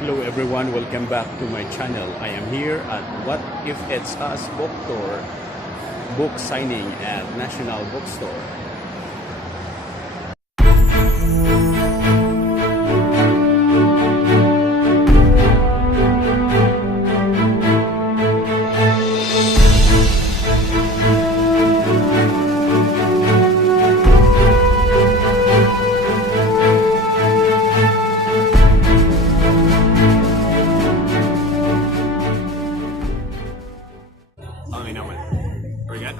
Hello everyone, welcome back to my channel. I am here at What If It's Us book tour, book signing at National Bookstore.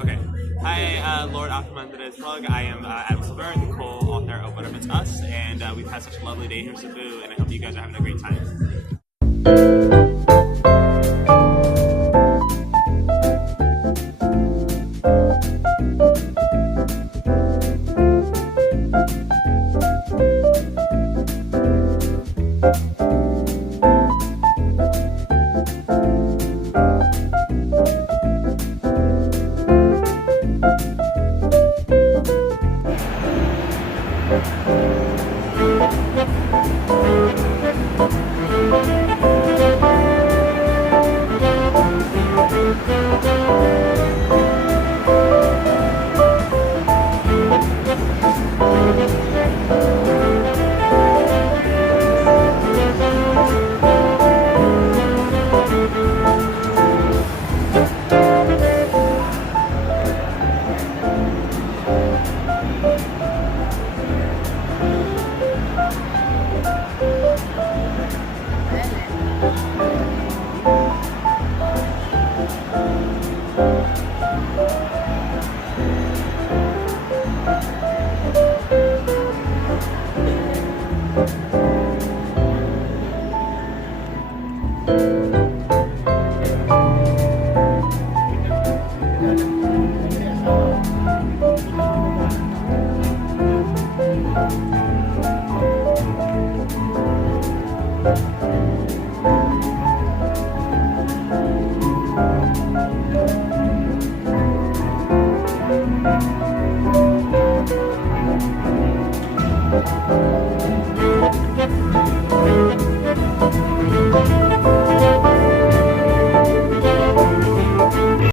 Okay. Hi, Lord Akmanda's blog. I am Adam Silvera, the co-author of What If It's Us, and we've had such a lovely day here in Cebu, and I hope you guys are having a great time.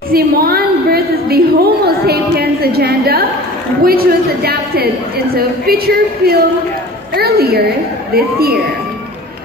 Simon versus the Homo Sapiens agenda, which was adapted into a feature film earlier this year.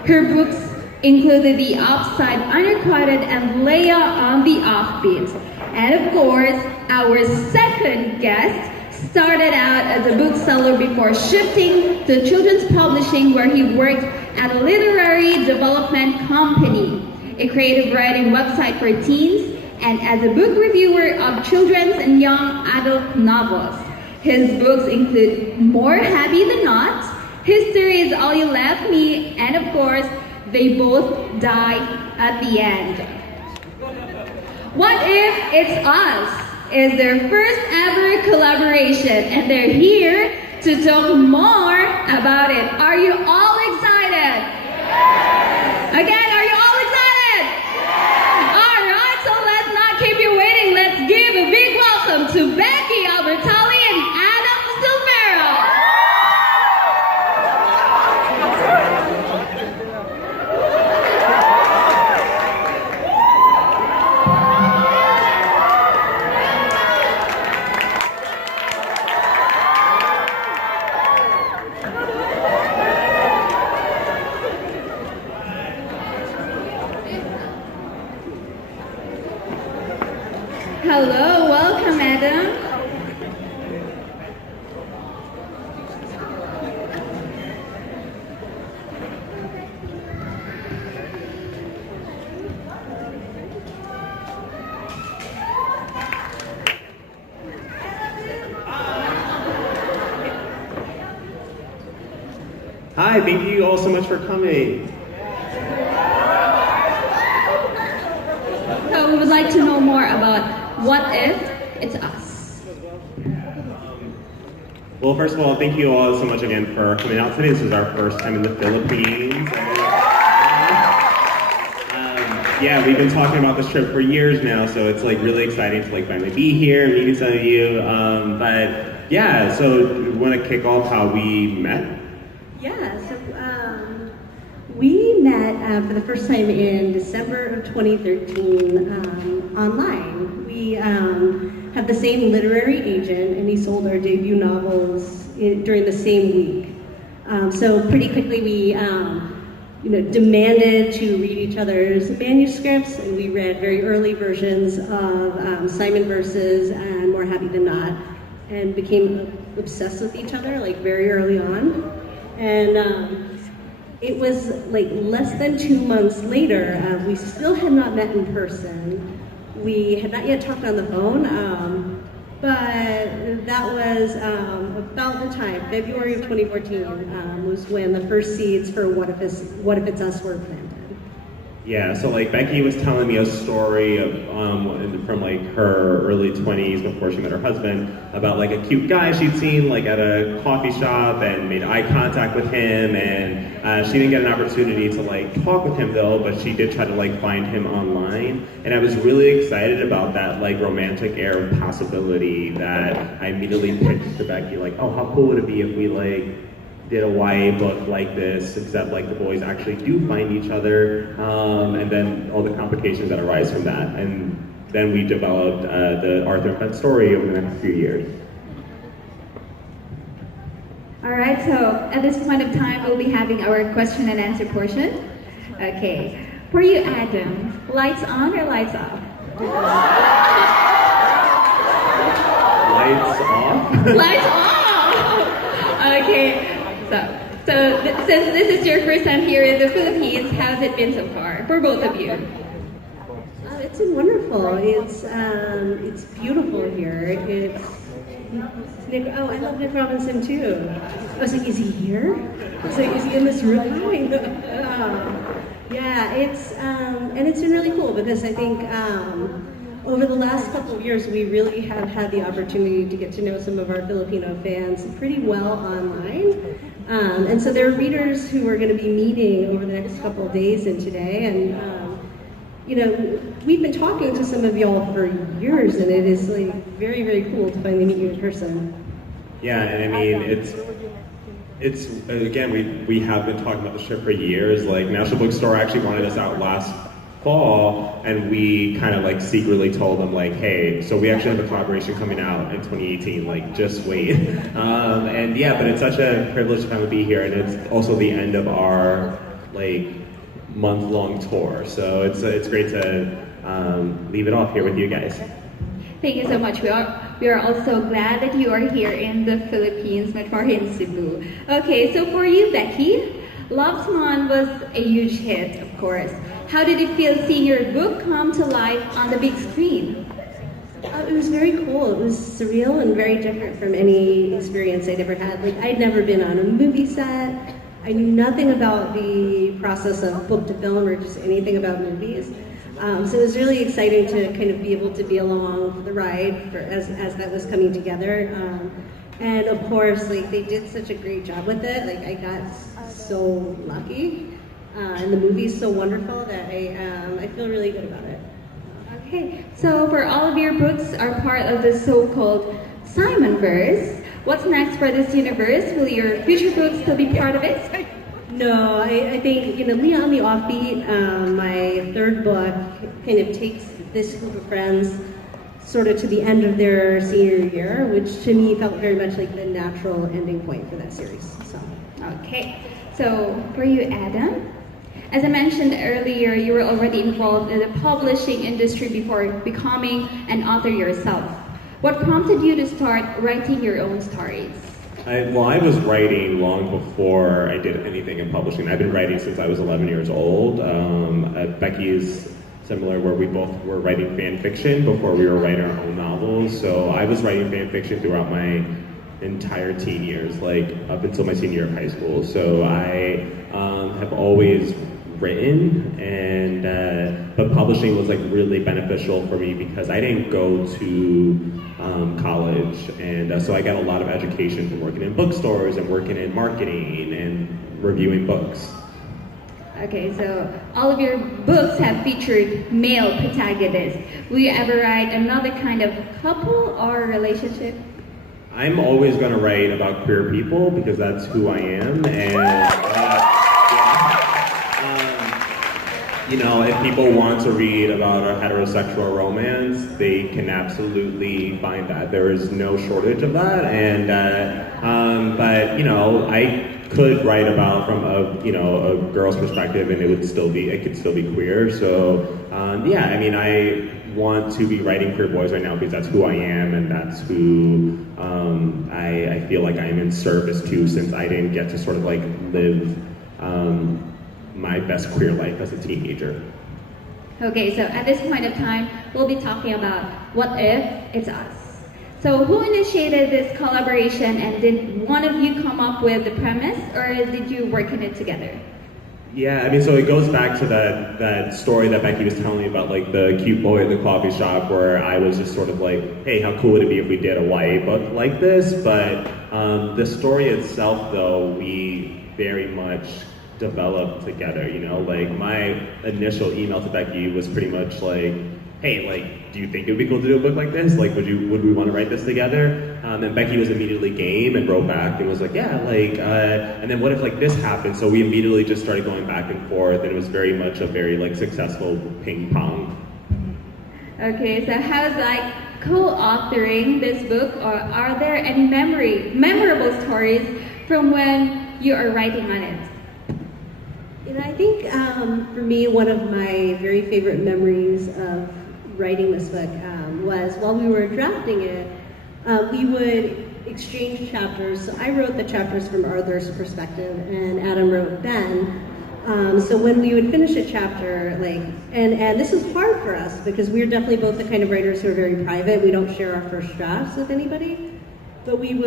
Her books included The Upside, Unrequited, and Leia on the Offbeat. And of course, our second guest started out as a bookseller before shifting to children's publishing, where he worked at a literary development company, a creative writing website for teens, and as a book reviewer of children's and young adult novels. His books include More Happy Than Not, History Is All You Left Me, and of course, They Both Die at the End. What If It's Us is their first ever collaboration, and they're here to talk more about it. Are you all excited? Yes! Again, are you all excited? Yes! All right, so let's not keep you waiting. Let's give a big welcome to Becky Albertalli and Adam Silvera. Hello, welcome, Adam. Hi, thank you all so much for coming. So we would like to know more about What If It's Us. Well, first of all, thank you all so much again for coming out today. This is our first time in the Philippines. Yeah, we've been talking about this trip for years now, so it's like really exciting to like finally be here and meeting some of you. But yeah, so we want to kick off how we met. Yeah, so we met for the first time in December of 2013 online. We have the same literary agent, and he sold our debut novels during the same week. So pretty quickly we demanded to read each other's manuscripts, and we read very early versions of Simon Verses and More Happy Than Not, and became obsessed with each other like very early on. And it was like less than 2 months later. We still had not met in person. We had not yet talked on the phone, but that was about the time, February of 2014, was when the first seeds for What If It's Us were planted. Yeah, so like Becky was telling me a story of from like her early 20s before she met her husband about like a cute guy she'd seen like at a coffee shop and made eye contact with him, and she didn't get an opportunity to like talk with him though, but she did try to like find him online, and I was really excited about that like romantic air of possibility that I immediately pitched to Becky like, oh, how cool would it be if we like did a YA book like this, except like the boys actually do find each other, and then all the complications that arise from that. And then we developed the Arthur and Fred story over the next few years. All right, so at this point of time, we'll be having our question and answer portion. Okay, for you, Adam, lights on or lights off? Lights off? Lights off! Okay. So since this is your first time here in the Philippines, how's it been so far for both of you? It's been wonderful. It's beautiful here. I love Nick Robinson too. I was like, is he here? I was like, is he in this room? Yeah, it's been really cool because I think over the last couple of years, we really have had the opportunity to get to know some of our Filipino fans pretty well online. And so there are readers who we're going to be meeting over the next couple of days and today. And, we've been talking to some of y'all for years, and it is like very, very cool to finally meet you in person. Yeah, and I mean, it's again, we have been talking about the ship for years. Like, National Bookstore actually wanted us out last fall, and we kind of like secretly told them like, hey, so we actually have a collaboration coming out in 2018, like just wait. And yeah, but it's such a privilege to finally be here, and it's also the end of our like month-long tour, so it's great to leave it off here with you guys. Thank you so much. We are also glad that you are here in the Philippines, much more in Cebu. Okay, so for you, Becky, Love Swan was a huge hit, of course. How did it feel seeing your book come to life on the big screen? It was very cool. It was surreal and very different from any experience I'd ever had. Like, I'd never been on a movie set. I knew nothing about the process of book to film or just anything about movies. So it was really exciting to kind of be able to be along for the ride as that was coming together. And of course, like, they did such a great job with it. Like, I got so lucky. And the movie's so wonderful that I feel really good about it. Okay, so for all of your books are part of the so-called Simonverse. What's next for this universe? Will your future books still be part of it? No, I think, Leon the Offbeat, my third book, kind of takes this group of friends sort of to the end of their senior year, which to me felt very much like the natural ending point for that series. So. Okay, so for you, Adam, as I mentioned earlier, you were already involved in the publishing industry before becoming an author yourself. What prompted you to start writing your own stories? I was writing long before I did anything in publishing. I've been writing since I was 11 years old. Becky is similar, where we both were writing fan fiction before we were writing our own novels. So I was writing fan fiction throughout my entire teen years, like up until my senior year of high school. So I have always written, and but publishing was like really beneficial for me because I didn't go to college, and so I got a lot of education from working in bookstores and working in marketing and reviewing books. Okay, so all of your books have featured male protagonists. Will you ever write another kind of couple or relationship? I'm always going to write about queer people because that's who I am, and you know, if people want to read about a heterosexual romance, they can absolutely find that. There is no shortage of that, and but you know, I could write about from a girl's perspective, and it could still be queer. So yeah, I mean, I want to be writing queer boys right now because that's who I am, and that's who I feel like I'm in service to, since I didn't get to sort of like live my best queer life as a teenager. Okay, so at this point of time, we'll be talking about What If It's Us. So who initiated this collaboration, and did one of you come up with the premise, or did you work on it together? Yeah, I mean, so it goes back to that story that Becky was telling me about, like the cute boy at the coffee shop, where I was just sort of like, hey, how cool would it be if we did a YA book like this? But the story itself, though, we very much developed together, you know? Like, my initial email to Becky was pretty much like, hey, like, do you think it would be cool to do a book like this? Like, would we want to write this together? And Becky was immediately game and wrote back and was like, yeah, like, and then what if like this happened? So we immediately just started going back and forth, and it was very much a very like successful ping pong. Okay, so how's like co-authoring this book, or are there any memorable stories from when you are writing on it? You know, I think for me, one of my very favorite memories of writing this book was while we were drafting it, we would exchange chapters. So I wrote the chapters from Arthur's perspective, and Adam wrote Ben. So when we would finish a chapter, like, and this was hard for us because we're definitely both the kind of writers who are very private. We don't share our first drafts with anybody, but we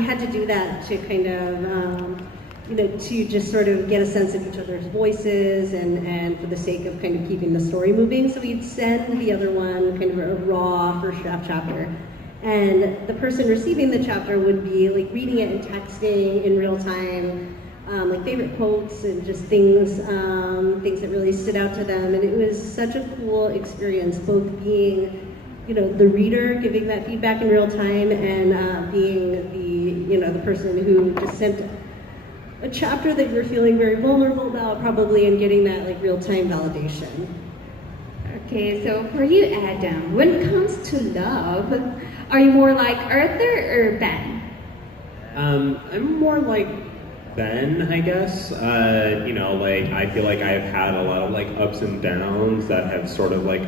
had to do that to kind of, you know, to just sort of get a sense of each other's voices, and for the sake of kind of keeping the story moving. So we'd send the other one kind of a raw first draft chapter, and the person receiving the chapter would be like reading it and texting in real time, like favorite quotes and just things that really stood out to them. And it was such a cool experience, both being, you know, the reader giving that feedback in real time, and being the person who just sent a chapter that you're feeling very vulnerable about, probably, and getting that like real-time validation. Okay, so for you, Adam, when it comes to love, are you more like Arthur or Ben? I'm more like Ben, I guess. You know, like, I feel like I've had a lot of like ups and downs that have sort of like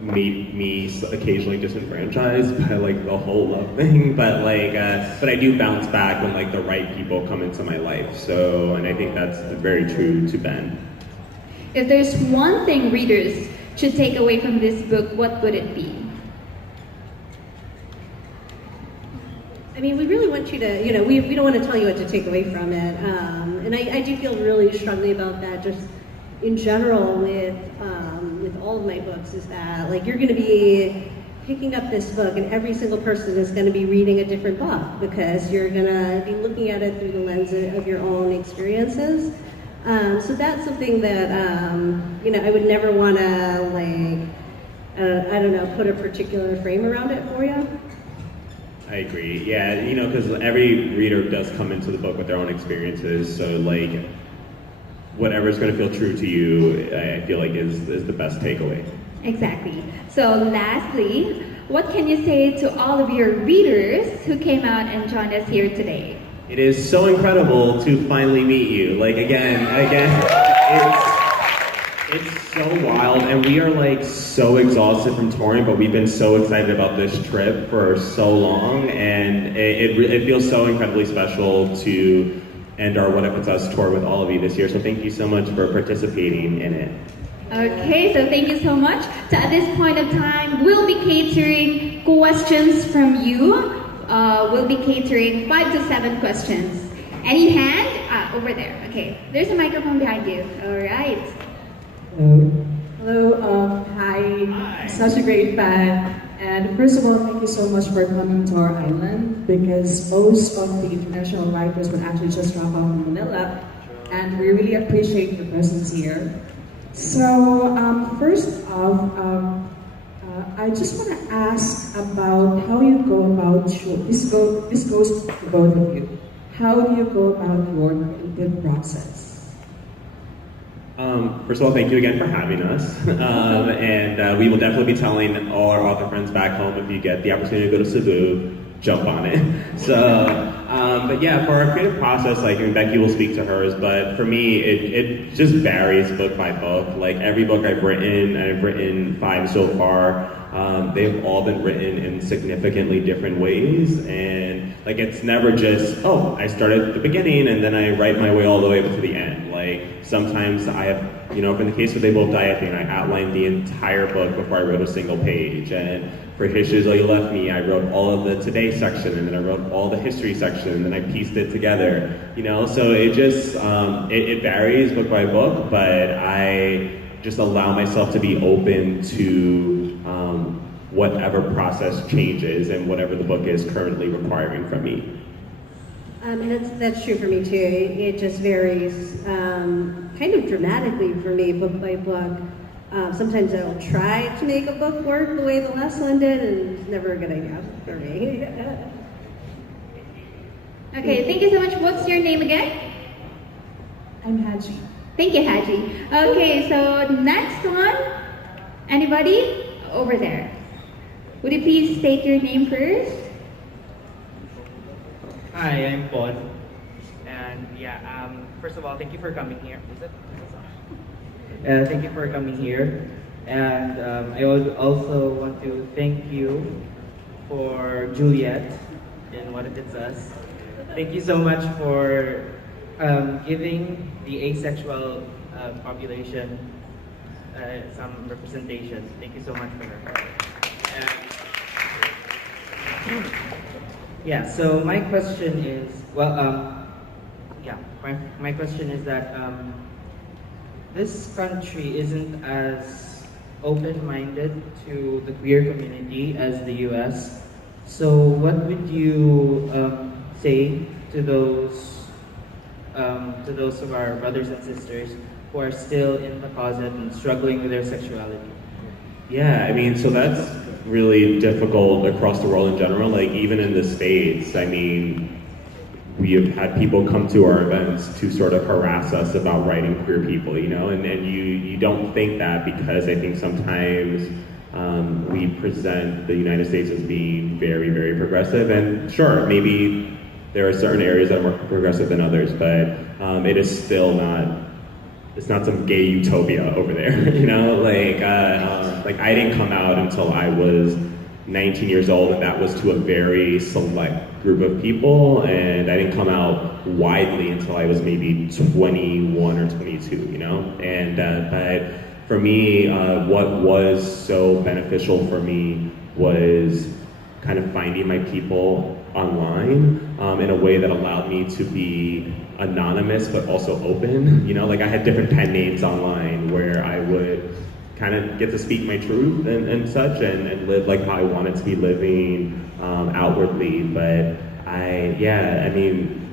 made me occasionally disenfranchised by like the whole love thing, but like but I do bounce back when like the right people come into my life. So, and I think that's very true to Ben. If there's one thing readers should take away from this book, what would it be? I mean, we really want you to, you know, we don't want to tell you what to take away from it, and I do feel really strongly about that, just in general with all of my books, is that like you're going to be picking up this book, and every single person is going to be reading a different book, because you're going to be looking at it through the lens of your own experiences. So that's something that you know, I would never want to like I don't know, put a particular frame around it for you. I agree. Yeah, you know, because every reader does come into the book with their own experiences. So like, whatever's going to feel true to you, I feel like is the best takeaway. Exactly. So lastly, what can you say to all of your readers who came out and joined us here today? It is so incredible to finally meet you. Like, again, it's so wild, and we are like so exhausted from touring, but we've been so excited about this trip for so long, and it feels so incredibly special to end our What If It's Us tour with all of you this year. So thank you so much for participating in it. Okay, so thank you so much. So at this point of time, we'll be catering questions from you. We'll be catering 5 to 7 questions. Any hand? Over there. Okay, there's a microphone behind you. All right. Hello. Hi. I'm such a great fan. And first of all, thank you so much for coming to our island, because most of the international writers would actually just drop off in Manila, and we really appreciate your presence here. So first off, I just want to ask about how you go about this goes to both of you. How do you go about your creative process? First of all, thank you again for having us. And we will definitely be telling all our author friends back home, if you get the opportunity to go to Cebu, jump on it. So, but yeah, for our creative process, like, and Becky will speak to hers, but for me, it just varies book by book. Like, every book I've written 5 so far, they've all been written in significantly different ways, and like, it's never just, oh, I started at the beginning and then I write my way all the way up to the end. Like, sometimes I have, you know, in the case of They Both Die, I think I outlined the entire book before I wrote a single page. And for History You Left Me, I wrote all of the Today section, and then I wrote all the History section, and then I pieced it together, you know? So it just, it varies book by book, but I just allow myself to be open to whatever process changes and whatever the book is currently requiring from me. And that's true for me too. It just varies kind of dramatically for me, book by book. Sometimes I will try to make a book work the way the last one did, and it's never a good idea for me. Okay, thank you so much. What's your name again? I'm Haji. Thank you, Haji. Okay, so next one. Anybody? Over there. Would you please state your name first? Hi, I'm Paul. And yeah, first of all, thank you for coming here. Thank you for coming here. And I would also want to thank you for Juliet in What If It's Us. Thank you so much for giving the asexual population some representation. Thank you so much for her. Yeah, so my question is, my question is that this country isn't as open-minded to the queer community as the US. So what would you say to those of our brothers and sisters who are still in the closet and struggling with their sexuality? Yeah, I mean, so that's really difficult across the world in general. Like, even in the States, I mean, we have had people come to our events to sort of harass us about writing queer people, you know, and you don't think that, because I think sometimes we present the United States as being very, very progressive, and sure, maybe there are certain areas that are more progressive than others, but it is still not, it's not some gay utopia over there, you know? Like I didn't come out until I was 19 years old, and that was to a very select group of people, and I didn't come out widely until I was maybe 21 or 22, you know? And but for me, what was so beneficial for me was kind of finding my people online in a way that allowed me to be anonymous but also open. You know, like, I had different pen names online where I would kind of get to speak my truth and such, and live like how I wanted to be living outwardly. But I mean,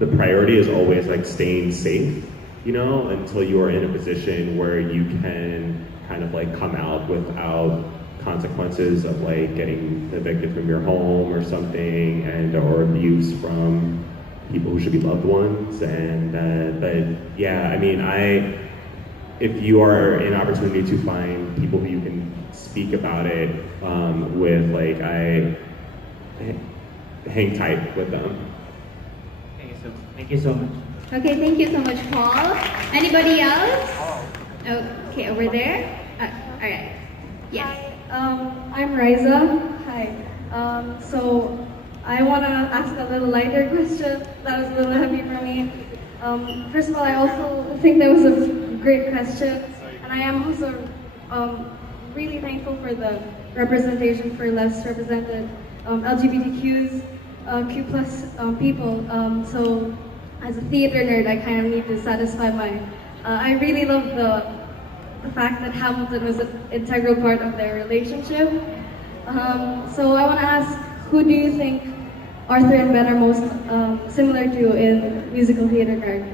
the priority is always like staying safe, you know, until you are in a position where you can kind of like come out without consequences of like getting evicted from your home or something, and or abuse from people who should be loved ones. And but yeah, I mean, if you are in opportunity to find people who you can speak about it with, like, I hang tight with them. Thank you so much. Okay, thank you so much, Paul. Anybody else? Okay, over there. All right. Yes. I'm Riza. Hi. So I want to ask a little lighter question that was a little heavy for me. First of all, I also think that was a great question, and I am also really thankful for the representation for less represented LGBTQs, Q plus people. So as a theater nerd, I kind of need to satisfy my. I really love the fact that Hamilton was an integral part of their relationship. So I want to ask, who do you think Arthur and Ben are most similar to in musical theater characters?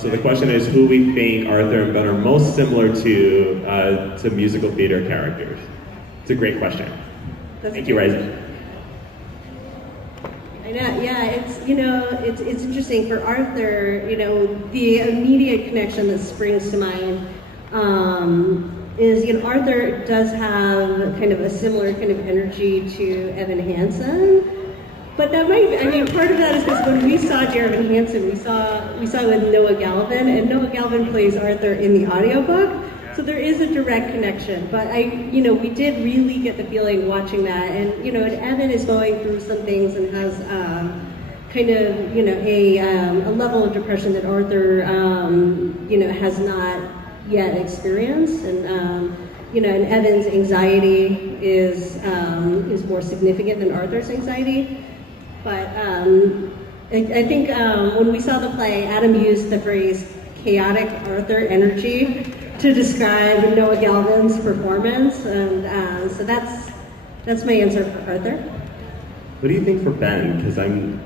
So the question is, who we think Arthur and Ben are most similar to musical theater characters. It's a great question. Thank you, Riza. I know, yeah, you know, it's interesting for Arthur, you know, the immediate connection that springs to mind is, you know, Arthur does have kind of a similar kind of energy to Evan Hansen. But that might, I mean, part of that is because when we saw Dear Evan Hansen, we saw with Noah Galvin, and Noah Galvin plays Arthur in the audiobook. So there is a direct connection, but you know, we did really get the feeling watching that, and you know, and Evan is going through some things and has kind of, you know, a level of depression that Arthur, you know, has not yet experienced, and you know, and Evan's anxiety is more significant than Arthur's anxiety. But I think when we saw the play, Adam used the phrase chaotic Arthur energy to describe Noah Galvin's performance, and so that's my answer for Arthur. What do you think for Ben? Because I'm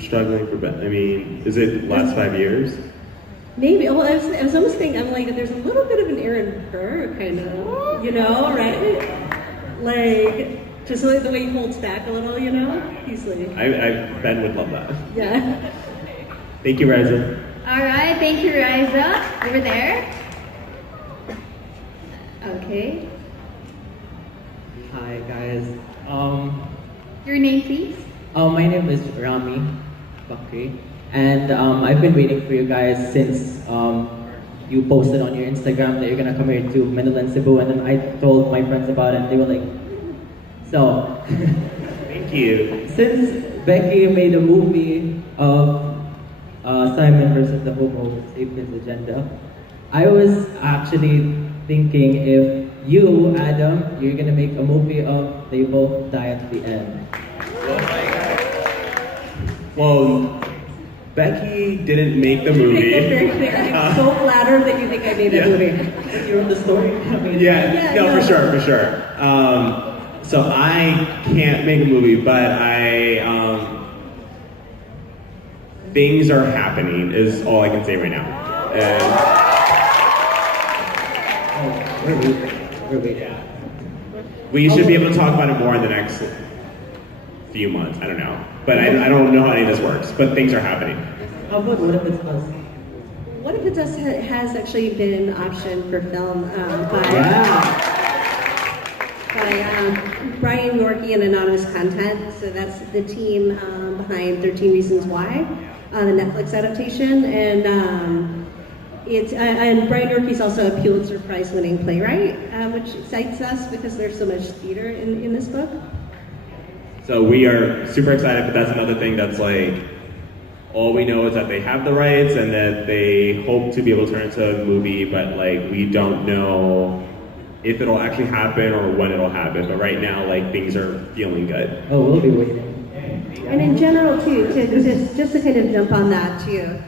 struggling for Ben. I mean, is it last 5 years? Maybe. Well, I was almost thinking, I'm like, there's a little bit of an Aaron Burr kind of, you know, right? Like, just like the way he holds back a little, you know? He's like... Ben would love that. Yeah. Thank you, Riza. All right, thank you, Riza. Over there. Okay. Hi, guys. Your name, please? My name is Rami Bakri, and I've been waiting for you guys since you posted on your Instagram that you're gonna come here to Manila and Cebu, and then I told my friends about it, and they were like, so. Thank you. Since Becky made a movie of Simon versus the Homo Sapiens Agenda, I was actually thinking if you, Adam, you're gonna make a movie of They Both Die at the End. Well, Becky didn't make the movie. I'm so flattered that you think I made that movie. You wrote the story? No, for sure. So I can't make a movie, but things are happening is all I can say right now. We should be able to talk about it more in the next few months. I don't know. But I don't know how any of this works, but things are happening. How about What If It's Us? What If It's Us has actually been an option for film by Brian Yorkie and Anonymous Content. So that's the team behind 13 Reasons Why, the Netflix adaptation. And and Brian Yorkie's also a Pulitzer Prize-winning playwright, which excites us because there's so much theater in this book. So we are super excited, but that's another thing that's like, all we know is that they have the rights and that they hope to be able to turn it into a movie, but like we don't know if it'll actually happen or when it'll happen. But right now, like things are feeling good. Oh, we'll be waiting. And in general too, just to kind of jump on that too,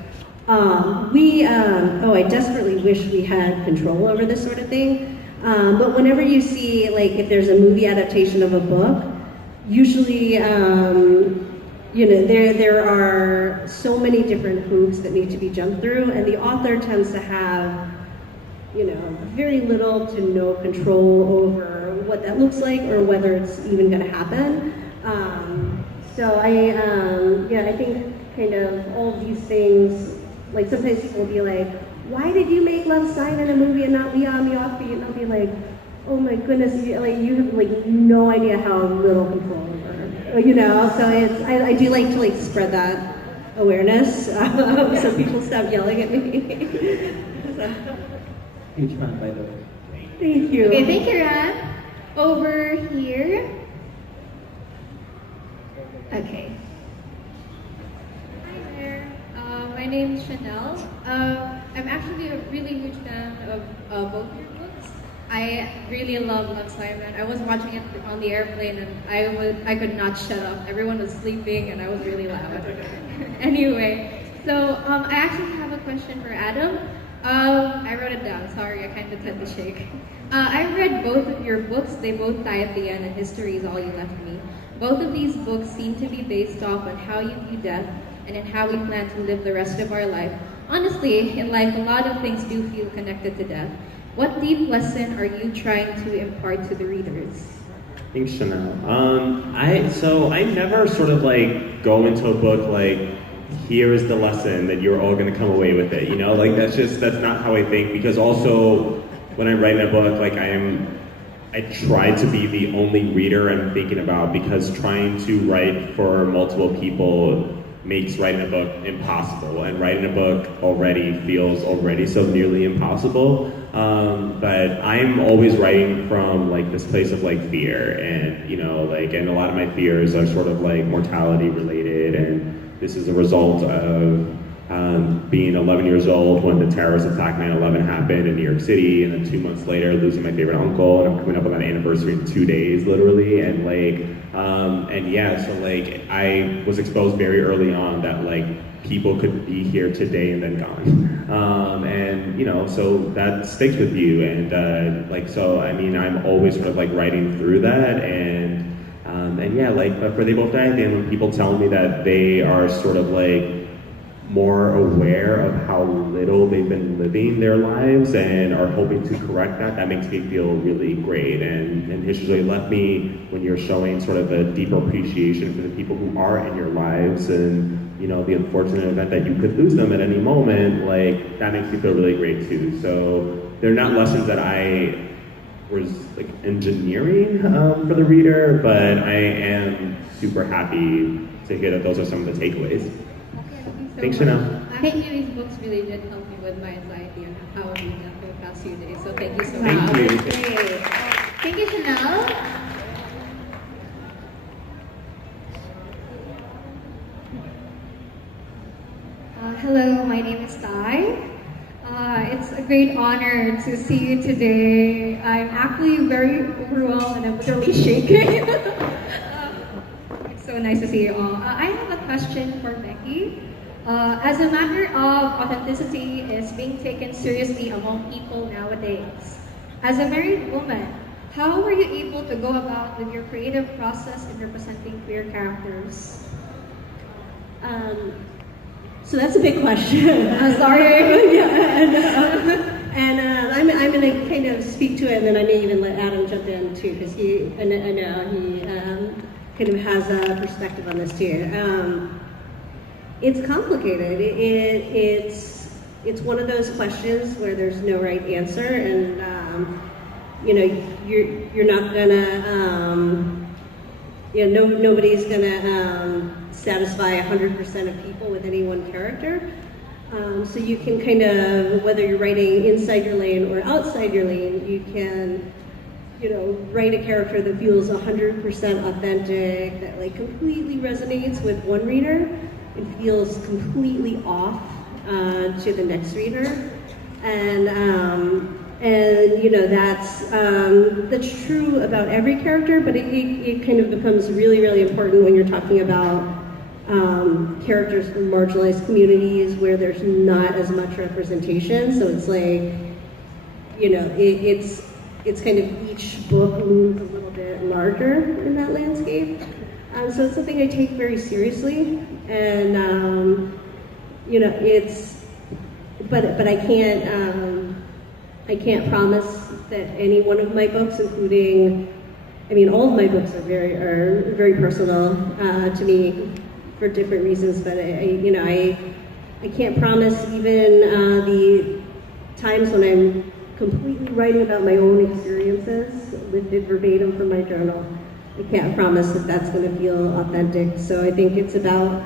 I desperately wish we had control over this sort of thing. But whenever you see, like, if there's a movie adaptation of a book, usually, you know, there are so many different hoops that need to be jumped through, and the author tends to have, you know, very little to no control over what that looks like or whether it's even going to happen. So I think kind of all of these things, like sometimes people will be like, why did you make Love Sign in a movie and not Leah on the Offbeat? And I'll be like, oh my goodness, you have like no idea how little control over, you know. So I do like to like spread that awareness so people stop yelling at me. So. Huge fan, by the way. Thank you. Okay, thank you, Ran. Over here. Okay. Hi there. My name is Chanel. I'm actually a really huge fan of both your books. I really love Simon. I was watching it on the airplane and I could not shut up. Everyone was sleeping and I was really loud. Anyway, so I actually have a question for Adam. I wrote it down. Sorry, I kind of tend to shake. I read both of your books. They both die at the end, and history is all you left me. Both of these books seem to be based off on how you view death and in how we plan to live the rest of our life. Honestly, in life, a lot of things do feel connected to death. What deep lesson are you trying to impart to the readers? Thanks, Chanel. I never sort of like go into a book like, here is the lesson that you're all gonna come away with it. You know, like that's not how I think. Because also, when I write in a book, like I try to be the only reader I'm thinking about, because trying to write for multiple people makes writing a book impossible, and writing a book already feels so nearly impossible. But I'm always writing from like this place of like fear, and you know, like, and a lot of my fears are sort of like mortality related, and this is a result of being 11 years old when the terrorist attack 9/11 happened in New York City, and then 2 months later losing my favorite uncle, and I'm coming up on that anniversary in 2 days, literally, and like, and yeah, so like I was exposed very early on that like people could be here today and then gone, and you know, so that sticks with you, and like, so I mean, I'm always sort of like writing through that, and yeah, like, but for They Both Die at the End, when people tell me that they are sort of like more aware of how little they've been living their lives and are hoping to correct that, that makes me feel really great. And History's Really Left Me, when you're showing sort of a deeper appreciation for the people who are in your lives, and you know, the unfortunate event that you could lose them at any moment, like, that makes me feel really great too. So they're not lessons that I was like engineering for the reader, but I am super happy to hear that those are some of the takeaways. Thanks, Chanel. Actually, these books really did help me with my anxiety and how I read them for the past few days. So thank you so much. Thank you. Great. Thank you, Chanel. Hello, my name is Ty. It's a great honor to see you today. I'm actually very overwhelmed and I'm literally shaking. It's so nice to see you all. I have a question for Becky. As a matter of authenticity is being taken seriously among people nowadays, as a married woman, how were you able to go about with your creative process in representing queer characters? So that's a big question. Sorry. Yeah, I'm going to kind of speak to it, and then I may even let Adam jump in too, because I know he kind of has a perspective on this too. It's complicated. It's one of those questions where there's no right answer, and you know, you're not gonna, you know, nobody's gonna satisfy 100% of people with any one character. So you can kind of, whether you're writing inside your lane or outside your lane, you can, you know, write a character that feels 100% authentic, that like completely resonates with one reader, and feels completely off to the next reader, and you know, that's true about every character, but it kind of becomes really, really important when you're talking about characters from marginalized communities where there's not as much representation. So it's like, you know, it's kind of each book looms a little bit larger in that landscape. So it's something I take very seriously, and you know, but I can't promise that any one of my books, including, I mean, all of my books are very personal to me for different reasons. But I can't promise even the times when I'm completely writing about my own experiences, lifted verbatim from my journal. I can't promise that that's going to feel authentic. So I think it's about,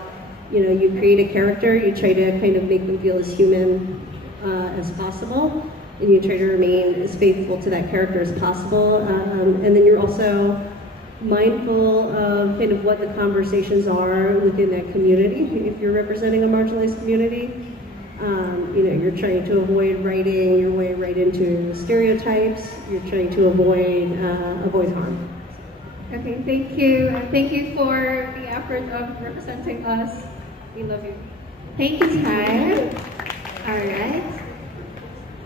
you know, you create a character, you try to kind of make them feel as human as possible, and you try to remain as faithful to that character as possible. And then you're also mindful of kind of what the conversations are within that community. If you're representing a marginalized community, you know, you're trying to avoid writing your way right into stereotypes. You're trying to avoid harm. Okay, thank you. And thank you for the effort of representing us. We love you. Thank you, Ty. All right.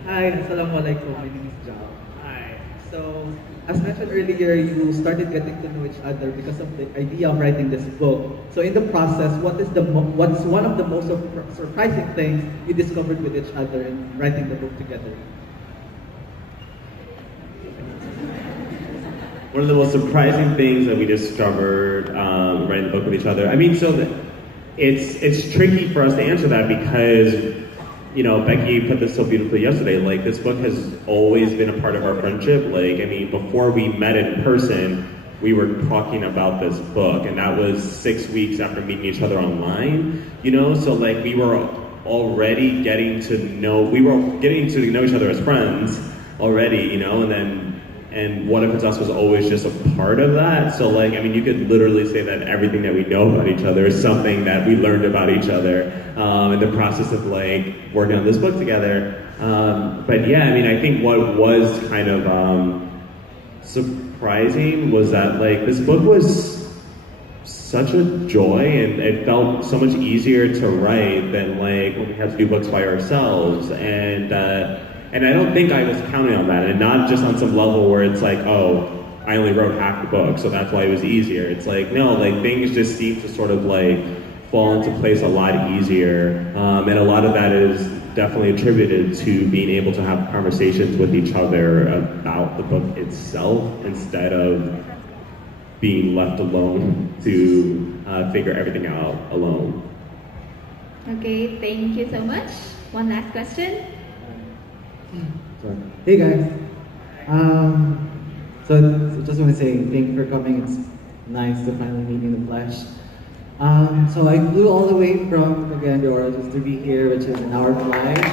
Hi, Assalamualaikum. My name is Jao. Hi. So, as mentioned earlier, you started getting to know each other because of the idea of writing this book. So, in the process, what's one of the most surprising things you discovered with each other in writing the book together? one of the most surprising things that we discovered writing the book with each other. I mean, so it's tricky for us to answer that because, you know, Becky put this so beautifully yesterday. Like, this book has always been a part of our friendship. Like, I mean, before we met in person, we were talking about this book, and that was 6 weeks after meeting each other online. You know, so like we were already getting to know each other as friends already. You know, and What If It's Us was always just a part of that. So like, I mean, you could literally say that everything that we know about each other is something that we learned about each other in the process of like working on this book together. But yeah, I mean, I think what was kind of surprising was that like this book was such a joy, and it felt so much easier to write than like when we had to do books by ourselves. And I don't think I was counting on that, and not just on some level where it's like, oh, I only wrote half the book, so that's why it was easier. It's like, no, like things just seem to sort of like fall into place a lot easier. And a lot of that is definitely attributed to being able to have conversations with each other about the book itself instead of being left alone to figure everything out alone. Okay, thank you so much. One last question. Sorry. Hey guys. So just want to say thank you for coming. It's nice to finally meet in the flesh. So I flew all the way from Cagayan just to be here, which is an hour flight.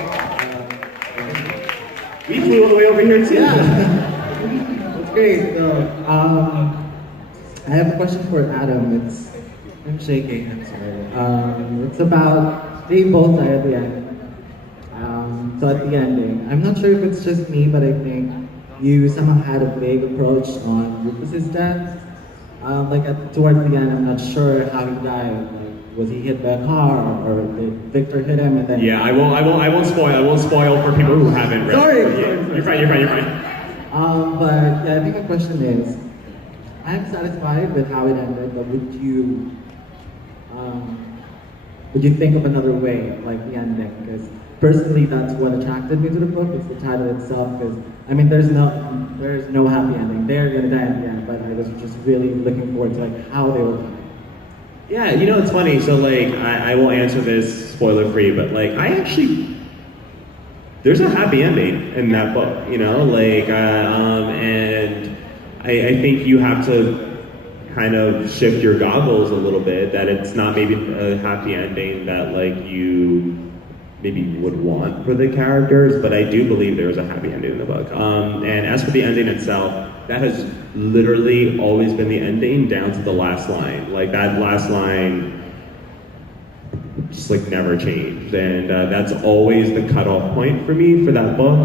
We flew all the way over here too. Yeah. It's great. So I have a question for Adam. I'm shaking. I'm sorry. It's about they both die at the end. So at the ending, I'm not sure if it's just me, but I think you somehow had a vague approach on Rufus's death. Towards the end, I'm not sure how he died. Like, was he hit by a car, or did Victor hit him? And then I won't spoil for people who haven't read. Sorry. You're fine. But yeah, I think the question is, I'm satisfied with how it ended, but would you think of another way, like the ending? Because personally, that's what attracted me to the book. It's the title itself. Because I mean, there's no happy ending. They're gonna die at the end, but I was just really looking forward to like how they will die. Yeah, you know, it's funny. So like, I will answer this spoiler free, but like, there's a happy ending in that book. You know, like, and I think you have to kind of shift your goggles a little bit, that it's not maybe a happy ending that like you maybe would want for the characters, but I do believe there is a happy ending in the book. And as for the ending itself, that has literally always been the ending down to the last line. Like that last line just like never changed, and that's always the cutoff point for me for that book.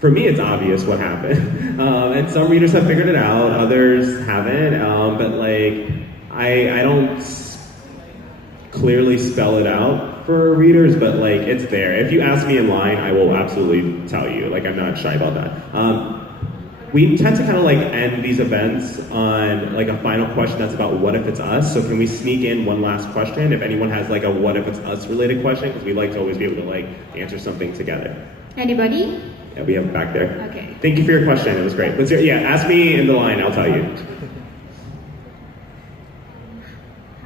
For me, it's obvious what happened, and some readers have figured it out, others haven't. But like, I don't clearly spell it out for readers, but like, it's there. If you ask me in line, I will absolutely tell you. Like, I'm not shy about that. We tend to kind of like end these events on like a final question that's about what if it's us. So can we sneak in one last question? If anyone has like a what if it's us related question, because we like to always be able to like answer something together. Anybody? Yeah, we have it back there. Okay. Thank you for your question. It was great. Ask me in the line. I'll tell you.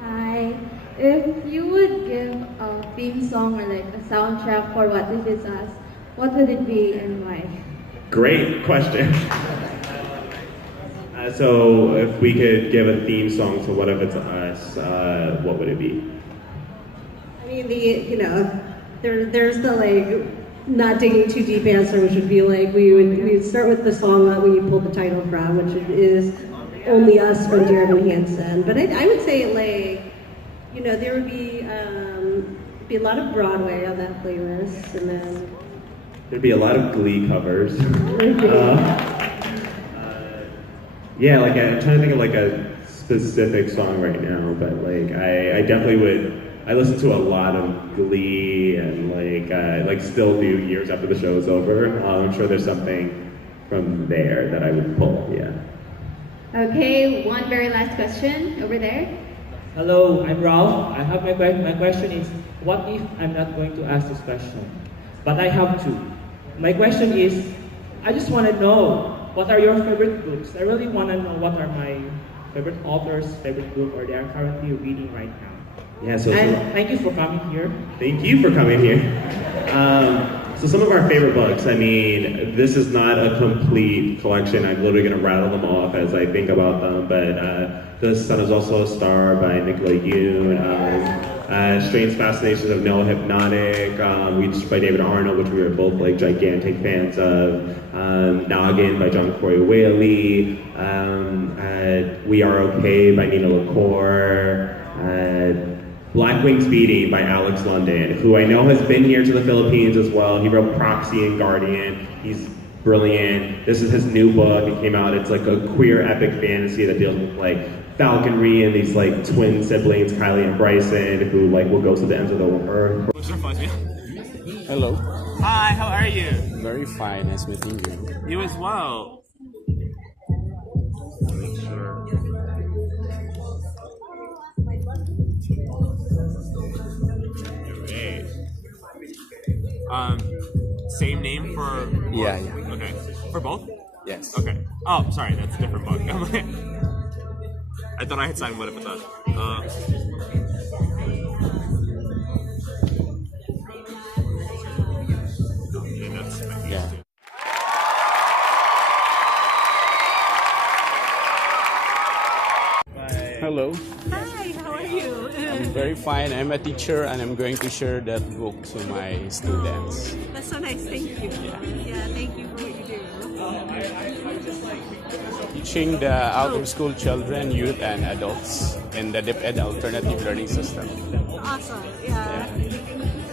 Hi. If you would give a theme song or like a soundtrack for What If It's Us, what would it be and why? Great question. So if we could give a theme song to What If It's Us, what would it be? I mean, there's the like not digging too deep answer, which would be like we would start with the song that we pulled the title from, which is Only Us from Dear Evan Hansen. But I would say like, there would be a lot of Broadway on that playlist, and then there'd be a lot of Glee covers. Yeah, like I'm trying to think of like a specific song right now, but like I definitely would. I listen to a lot of Glee and like still do years after the show's over. I'm sure there's something from there that I would pull. Yeah. Okay, one very last question over there. Hello, I'm Ralph. I have my question is, what if I'm not going to ask this question? But I have two. My question is, I just want to know what are your favorite books. I really want to know what are my favorite authors, favorite book, or they are currently reading right now. Yeah, so and thank you for coming here. Thank you for coming here. So some of our favorite books, I mean, this is not a complete collection. I'm literally going to rattle them off as I think about them, but The Sun is Also a Star by Nicola Yoon, Strange Fascinations of Noah Hypnotic, Reach by David Arnold, which we are both like gigantic fans of, Noggin by John Corey Whaley, We Are Okay by Nina LaCour, Black Wings Beating by Alex London, who I know has been here to the Philippines as well. He wrote Proxy and Guardian. He's brilliant. This is his new book. It came out. It's like a queer epic fantasy that deals with like falconry and these like twin siblings, Kylie and Bryson, who like will go to the ends of the earth. Hello. Hi, how are you? Very fine. Nice meeting you. You as well. Same name for both? Yeah. Okay. For both? Yes. Okay. Oh, sorry, that's a different book. I thought I had signed one of it. Yeah. Hello. Hi, how are you? I'm very fine. I'm a teacher and I'm going to share that book to my students. That's so nice, thank you. Yeah, thank you for what you do. Teaching the out-of-school children, youth, and adults in the DepEd alternative learning system. Awesome, yeah.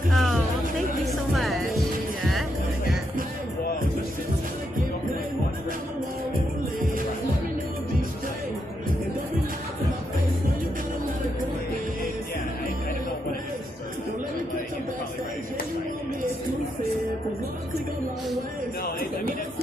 Oh, thank you so much. Yeah. No, I mean, it's